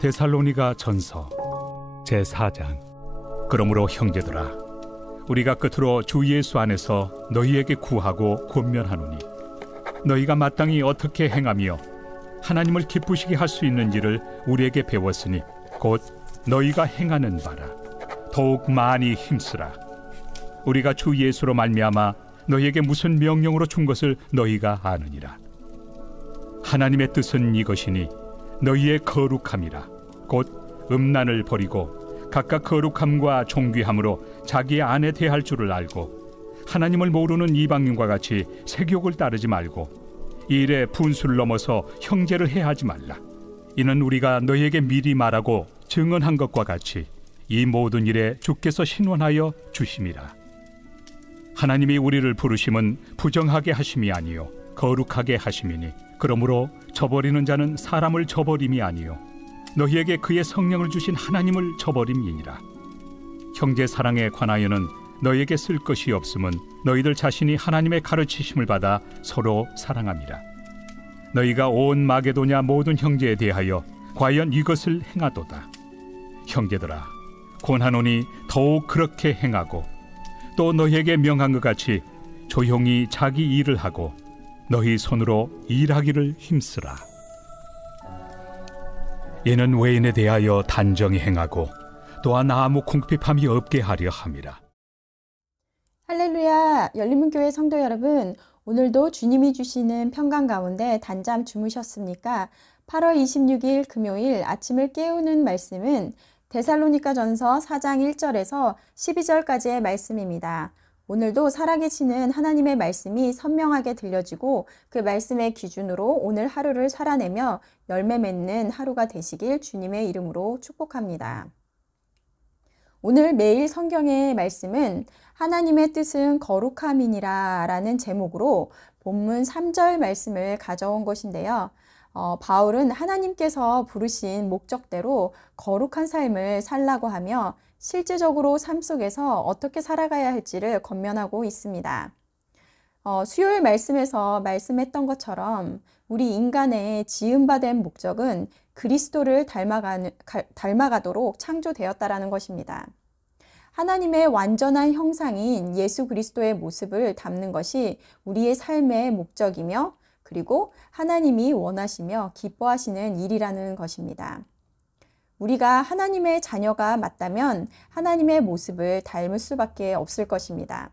데살로니가 전서 제4장. 그러므로 형제들아, 우리가 끝으로 주 예수 안에서 너희에게 구하고 권면하노니, 너희가 마땅히 어떻게 행하며 하나님을 기쁘시게 할 수 있는지를 우리에게 배웠으니 곧 너희가 행하는 바라. 더욱 많이 힘쓰라. 우리가 주 예수로 말미암아 너희에게 무슨 명령으로 준 것을 너희가 아느니라. 하나님의 뜻은 이것이니 너희의 거룩함이라. 곧 음란을 버리고 각각 거룩함과 존귀함으로 자기의 아내 대할 줄을 알고, 하나님을 모르는 이방인과 같이 세욕을 따르지 말고 이 일에 분수를 넘어서 형제를 해하지 말라. 이는 우리가 너희에게 미리 말하고 증언한 것과 같이 이 모든 일에 주께서 신원하여 주심이라. 하나님이 우리를 부르심은 부정하게 하심이 아니요 거룩하게 하심이니, 그러므로 저버리는 자는 사람을 저버림이 아니요 너희에게 그의 성령을 주신 하나님을 저버림이니라. 형제 사랑에 관하여는 너희에게 쓸 것이 없음은 너희들 자신이 하나님의 가르치심을 받아 서로 사랑함이라. 너희가 온 마게도냐 모든 형제에 대하여 과연 이것을 행하도다. 형제들아, 권하노니 더욱 그렇게 행하고, 또 너희에게 명한 것 같이 조용히 자기 일을 하고 너희 손으로 일하기를 힘쓰라. 이는 외인에 대하여 단정히 행하고 또한 아무 궁핍함이 없게 하려 함이라. 할렐루야! 열린문교회 성도 여러분, 오늘도 주님이 주시는 평강 가운데 단잠 주무셨습니까? 8월 26일 금요일 아침을 깨우는 말씀은 데살로니가 전서 4장 1절에서 12절까지의 말씀입니다. 오늘도 살아계시는 하나님의 말씀이 선명하게 들려지고 그 말씀의 기준으로 오늘 하루를 살아내며 열매 맺는 하루가 되시길 주님의 이름으로 축복합니다. 오늘 매일 성경의 말씀은 하나님의 뜻은 거룩함이니라 라는 제목으로 본문 3절 말씀을 가져온 것인데요. 바울은 하나님께서 부르신 목적대로 거룩한 삶을 살라고 하며 실제적으로 삶 속에서 어떻게 살아가야 할지를 권면하고 있습니다. 수요일 말씀에서 말씀했던 것처럼 우리 인간의 지음받은 목적은 그리스도를 닮아가도록 창조되었다라는 것입니다. 하나님의 완전한 형상인 예수 그리스도의 모습을 담는 것이 우리의 삶의 목적이며, 그리고 하나님이 원하시며 기뻐하시는 일이라는 것입니다. 우리가 하나님의 자녀가 맞다면 하나님의 모습을 닮을 수밖에 없을 것입니다.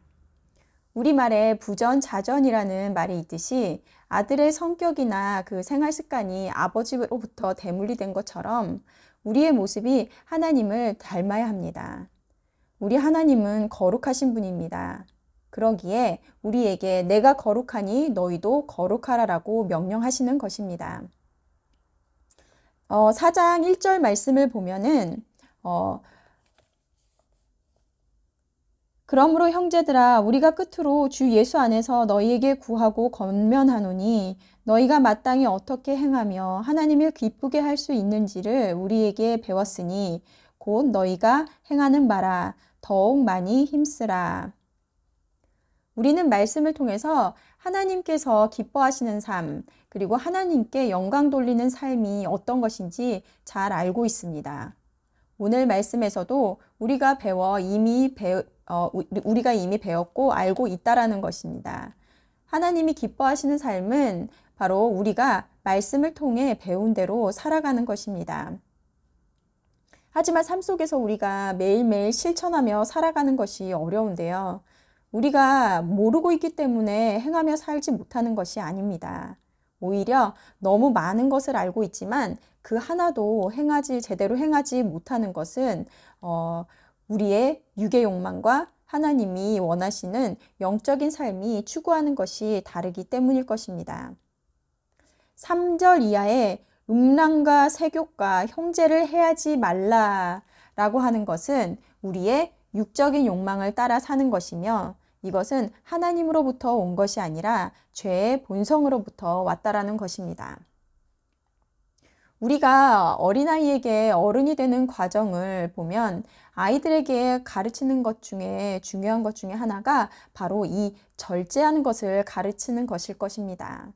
우리말에 부전자전이라는 말이 있듯이 아들의 성격이나 그 생활 습관이 아버지로부터 대물리된 것처럼 우리의 모습이 하나님을 닮아야 합니다. 우리 하나님은 거룩하신 분입니다. 그러기에 우리에게 내가 거룩하니 너희도 거룩하라라고 명령하시는 것입니다. 4장 1절 말씀을 보면은 그러므로 형제들아, 우리가 끝으로 주 예수 안에서 너희에게 구하고 권면하노니, 너희가 마땅히 어떻게 행하며 하나님을 기쁘게 할 수 있는지를 우리에게 배웠으니 곧 너희가 행하는 바라. 더욱 많이 힘쓰라. 우리는 말씀을 통해서 하나님께서 기뻐하시는 삶, 그리고 하나님께 영광 돌리는 삶이 어떤 것인지 잘 알고 있습니다. 오늘 말씀에서도 우리가 이미 배웠고 알고 있다라는 것입니다. 하나님이 기뻐하시는 삶은 바로 우리가 말씀을 통해 배운 대로 살아가는 것입니다. 하지만 삶 속에서 우리가 매일매일 실천하며 살아가는 것이 어려운데요. 우리가 모르고 있기 때문에 행하며 살지 못하는 것이 아닙니다. 오히려 너무 많은 것을 알고 있지만 그 하나도 제대로 행하지 못하는 것은 우리의 육의 욕망과 하나님이 원하시는 영적인 삶이 추구하는 것이 다르기 때문일 것입니다. 3절 이하에 음란과 세욕과 형제를 해하지 말라라고 하는 것은 우리의 육적인 욕망을 따라 사는 것이며, 이것은 하나님으로부터 온 것이 아니라 죄의 본성으로부터 왔다라는 것입니다. 우리가 어린아이에게 어른이 되는 과정을 보면 아이들에게 가르치는 것 중에 중요한 것 중에 하나가 바로 이 절제하는 것을 가르치는 것일 것입니다.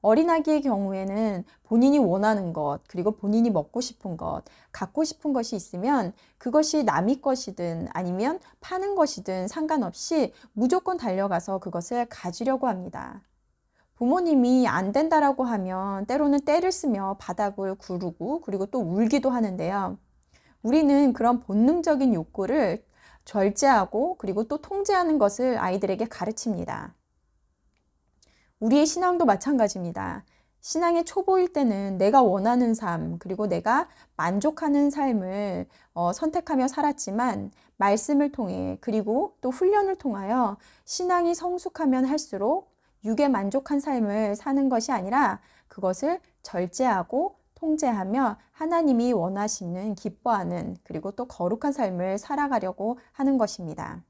어린아기의 경우에는 본인이 원하는 것, 그리고 본인이 먹고 싶은 것, 갖고 싶은 것이 있으면 그것이 남의 것이든 아니면 파는 것이든 상관없이 무조건 달려가서 그것을 가지려고 합니다. 부모님이 안 된다라고 하면 때로는 떼를 쓰며 바닥을 구르고 그리고 또 울기도 하는데요. 우리는 그런 본능적인 욕구를 절제하고 그리고 또 통제하는 것을 아이들에게 가르칩니다. 우리의 신앙도 마찬가지입니다. 신앙의 초보일 때는 내가 원하는 삶, 그리고 내가 만족하는 삶을 선택하며 살았지만 말씀을 통해 그리고 또 훈련을 통하여 신앙이 성숙하면 할수록 육에 만족한 삶을 사는 것이 아니라 그것을 절제하고 통제하며 하나님이 원하시는 기뻐하는 그리고 또 거룩한 삶을 살아가려고 하는 것입니다.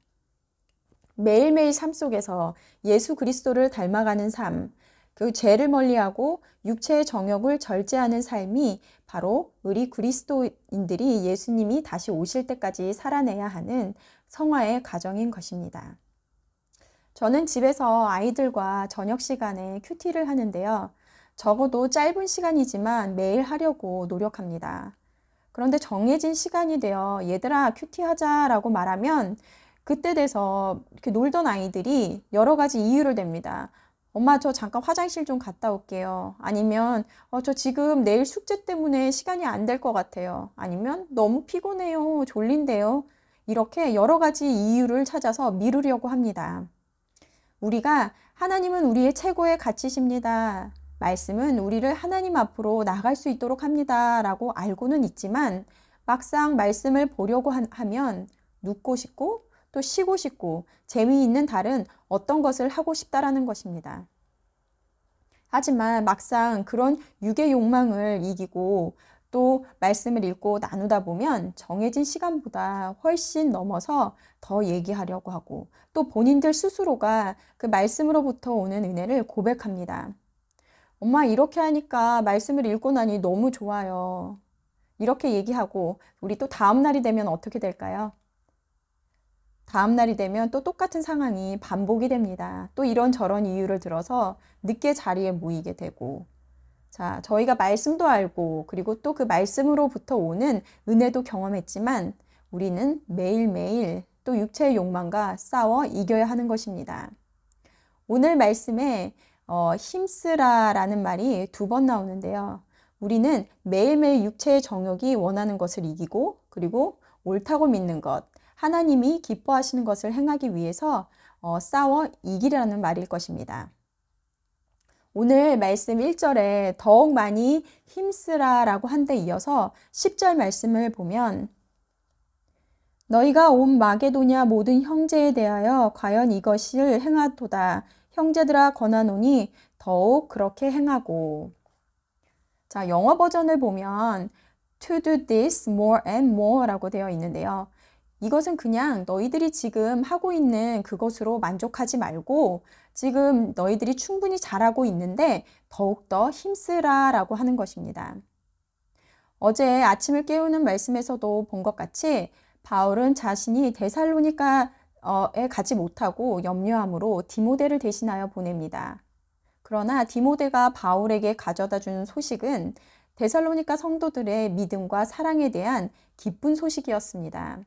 매일매일 삶 속에서 예수 그리스도를 닮아가는 삶, 그 죄를 멀리하고 육체의 정욕을 절제하는 삶이 바로 우리 그리스도인들이 예수님이 다시 오실 때까지 살아내야 하는 성화의 과정인 것입니다. 저는 집에서 아이들과 저녁 시간에 큐티를 하는데요. 적어도 짧은 시간이지만 매일 하려고 노력합니다. 그런데 정해진 시간이 되어 얘들아 큐티 하자라고 말하면 그때 돼서 이렇게 놀던 아이들이 여러 가지 이유를 댑니다. 엄마 저 잠깐 화장실 좀 갔다 올게요. 아니면 저 지금 내일 숙제 때문에 시간이 안 될 것 같아요. 아니면 너무 피곤해요. 졸린데요. 이렇게 여러 가지 이유를 찾아서 미루려고 합니다. 우리가 하나님은 우리의 최고의 가치십니다. 말씀은 우리를 하나님 앞으로 나갈 수 있도록 합니다. 라고 알고는 있지만 막상 말씀을 보려고 하면 눕고 싶고 또 쉬고 싶고 재미있는 다른 어떤 것을 하고 싶다라는 것입니다. 하지만 막상 그런 육의 욕망을 이기고 또 말씀을 읽고 나누다 보면 정해진 시간보다 훨씬 넘어서 더 얘기하려고 하고 또 본인들 스스로가 그 말씀으로부터 오는 은혜를 고백합니다. 엄마 이렇게 하니까 말씀을 읽고 나니 너무 좋아요. 이렇게 얘기하고 우리 또 다음 날이 되면 어떻게 될까요? 다음 날이 되면 또 똑같은 상황이 반복이 됩니다. 또 이런저런 이유를 들어서 늦게 자리에 모이게 되고 자, 저희가 말씀도 알고 그리고 또 그 말씀으로부터 오는 은혜도 경험했지만 우리는 매일매일 또 육체의 욕망과 싸워 이겨야 하는 것입니다. 오늘 말씀에 힘쓰라라는 말이 2번 나오는데요. 우리는 매일매일 육체의 정욕이 원하는 것을 이기고 그리고 옳다고 믿는 것, 하나님이 기뻐하시는 것을 행하기 위해서 싸워 이기라는 말일 것입니다. 오늘 말씀 1절에 더욱 많이 힘쓰라 라고 한 데 이어서 10절 말씀을 보면 너희가 온 마게도냐 모든 형제에 대하여 과연 이것을 행하도다. 형제들아 권하노니 더욱 그렇게 행하고. 자, 영어 버전을 보면 to do this more and more 라고 되어 있는데요. 이것은 그냥 너희들이 지금 하고 있는 그것으로 만족하지 말고 지금 너희들이 충분히 잘하고 있는데 더욱더 힘쓰라 라고 하는 것입니다. 어제 아침을 깨우는 말씀에서도 본 것 같이 바울은 자신이 데살로니가에 가지 못하고 염려함으로 디모데를 대신하여 보냅니다. 그러나 디모데가 바울에게 가져다 준 소식은 데살로니가 성도들의 믿음과 사랑에 대한 기쁜 소식이었습니다.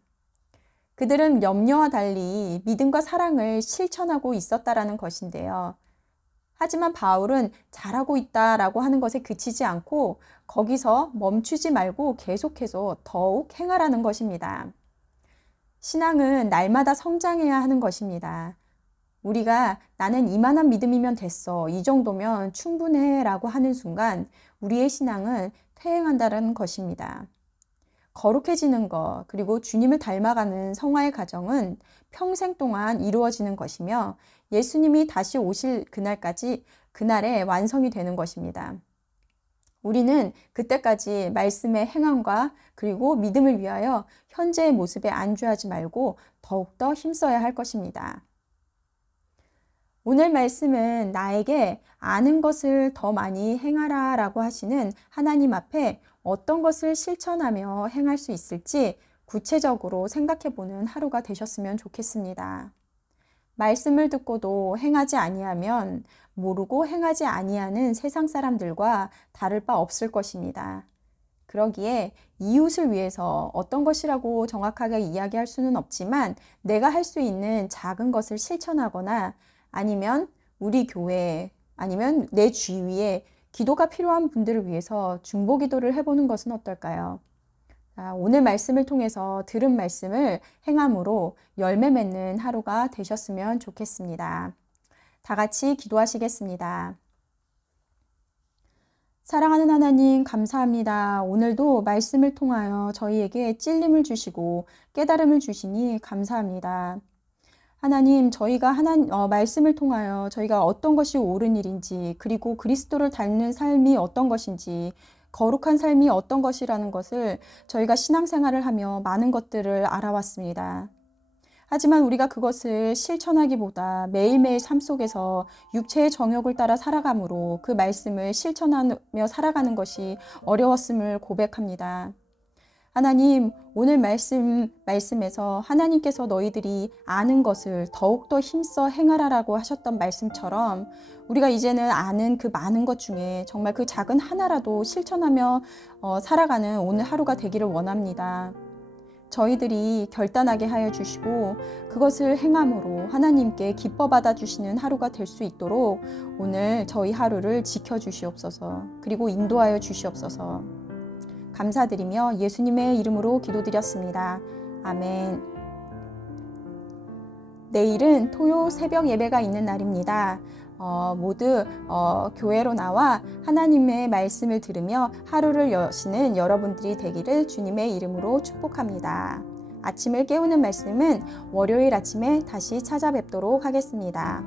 그들은 염려와 달리 믿음과 사랑을 실천하고 있었다라는 것인데요. 하지만 바울은 잘하고 있다라고 하는 것에 그치지 않고 거기서 멈추지 말고 계속해서 더욱 행하라는 것입니다. 신앙은 날마다 성장해야 하는 것입니다. 우리가 나는 이만한 믿음이면 됐어. 이 정도면 충분해 라고 하는 순간 우리의 신앙은 퇴행한다는 것입니다. 거룩해지는 것, 그리고 주님을 닮아가는 성화의 과정은 평생 동안 이루어지는 것이며 예수님이 다시 오실 그날에 완성이 되는 것입니다. 우리는 그때까지 말씀의 행함과 그리고 믿음을 위하여 현재의 모습에 안주하지 말고 더욱더 힘써야 할 것입니다. 오늘 말씀은 나에게 아는 것을 더 많이 행하라 라고 하시는 하나님 앞에 어떤 것을 실천하며 행할 수 있을지 구체적으로 생각해 보는 하루가 되셨으면 좋겠습니다. 말씀을 듣고도 행하지 아니하면 모르고 행하지 아니하는 세상 사람들과 다를 바 없을 것입니다. 그러기에 이웃을 위해서 어떤 것이라고 정확하게 이야기할 수는 없지만 내가 할 수 있는 작은 것을 실천하거나 아니면 우리 교회 아니면 내 주위에 기도가 필요한 분들을 위해서 중보 기도를 해보는 것은 어떨까요? 오늘 말씀을 통해서 들은 말씀을 행함으로 열매 맺는 하루가 되셨으면 좋겠습니다. 다 같이 기도하시겠습니다. 사랑하는 하나님, 감사합니다. 오늘도 말씀을 통하여 저희에게 찔림을 주시고 깨달음을 주시니 감사합니다. 하나님, 저희가 말씀을 통하여 저희가 어떤 것이 옳은 일인지, 그리고 그리스도를 닮는 삶이 어떤 것인지, 거룩한 삶이 어떤 것이라는 것을 저희가 신앙생활을 하며 많은 것들을 알아왔습니다. 하지만 우리가 그것을 실천하기보다 매일매일 삶 속에서 육체의 정욕을 따라 살아감으로 그 말씀을 실천하며 살아가는 것이 어려웠음을 고백합니다. 하나님, 오늘 말씀에서 하나님께서 너희들이 아는 것을 더욱더 힘써 행하라라고 하셨던 말씀처럼 우리가 이제는 아는 그 많은 것 중에 정말 그 작은 하나라도 실천하며 살아가는 오늘 하루가 되기를 원합니다. 저희들이 결단하게 하여 주시고 그것을 행함으로 하나님께 기뻐 받아 주시는 하루가 될 수 있도록 오늘 저희 하루를 지켜주시옵소서. 그리고 인도하여 주시옵소서. 감사드리며 예수님의 이름으로 기도드렸습니다. 아멘. 내일은 토요 새벽 예배가 있는 날입니다. 모두 교회로 나와 하나님의 말씀을 들으며 하루를 여시는 여러분들이 되기를 주님의 이름으로 축복합니다. 아침을 깨우는 말씀은 월요일 아침에 다시 찾아뵙도록 하겠습니다.